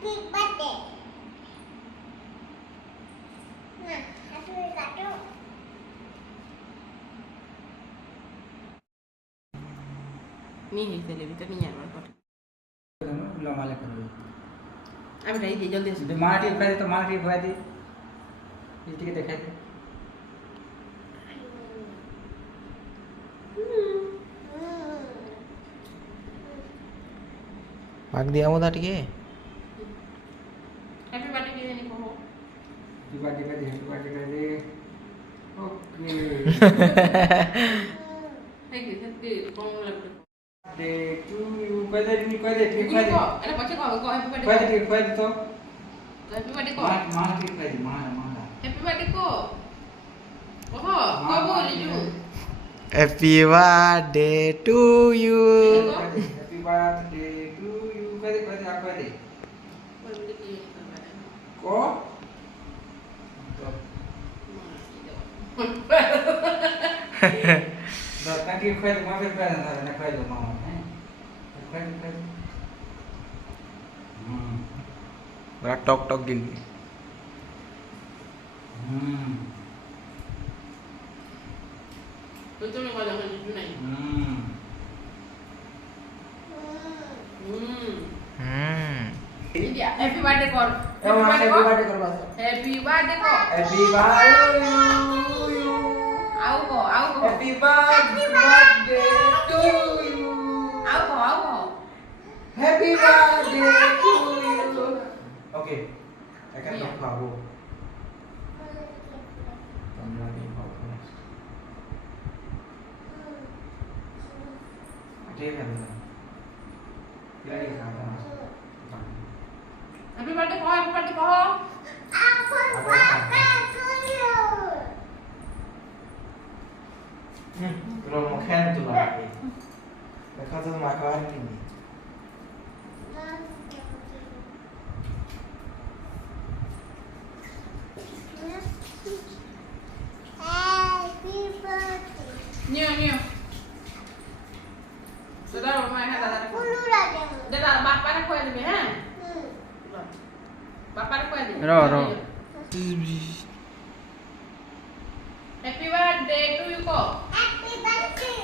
Happy birthday. Nah, happy birthday. Mi hijita le vita niña no pot. लो माले कर दो আমি রাই দিয়ে জলদি আসো। माटी खाई तो माटी खाई दे इसी के दिखाई दे भाग दिया वो था ठीक है হ্যাপি বার্থডে কে জানি কহো। हैप्पी बर्थडे कर दे ओके এই যে সত্যি কোন লাগবে। डे टू यू कर दे কো আরে পছে কো হ্যাপি বার্থডে। खाई दे तो হ্যাপি বার্থডে কো। माटी खाई दे माला হ্যাপি বার্থডে কো। ওহো কো বলি জু। Happy birthday to you happy birthday to you कर दे आप कर दे বলি কি করবে। को तो ताकि खाई दे माफी कर ना खाई दो मामा हैं खाई दे बड़ा टॉक टॉक गिल তো তুমি কথা বলি জু নাই। ইন্ডিয়া হ্যাপি বার্থডে কর। হ্যাপি বার্থডে কর। হ্যাপি বার্থডে কর। हैप्पी बर्थडे আও কো আও কো। हैप्पी बर्थडे टू यू আও কো আও কো। Happy birthday to you okay I can talk now ठीक है क्या ये खाता है happy birthday co happy birthday co. Happy birthday to you. Kalau mau khen tuh lah mereka tuh makan ini Happy birthday. নিও নিও। দাদা মামা হ্যাঁ দাদা। Ulu lagi. দাদা বাপারে কই দিবি হ্যাঁ। বাপারে কই দিবি। ro happy birthday to you কো। Happy birthday.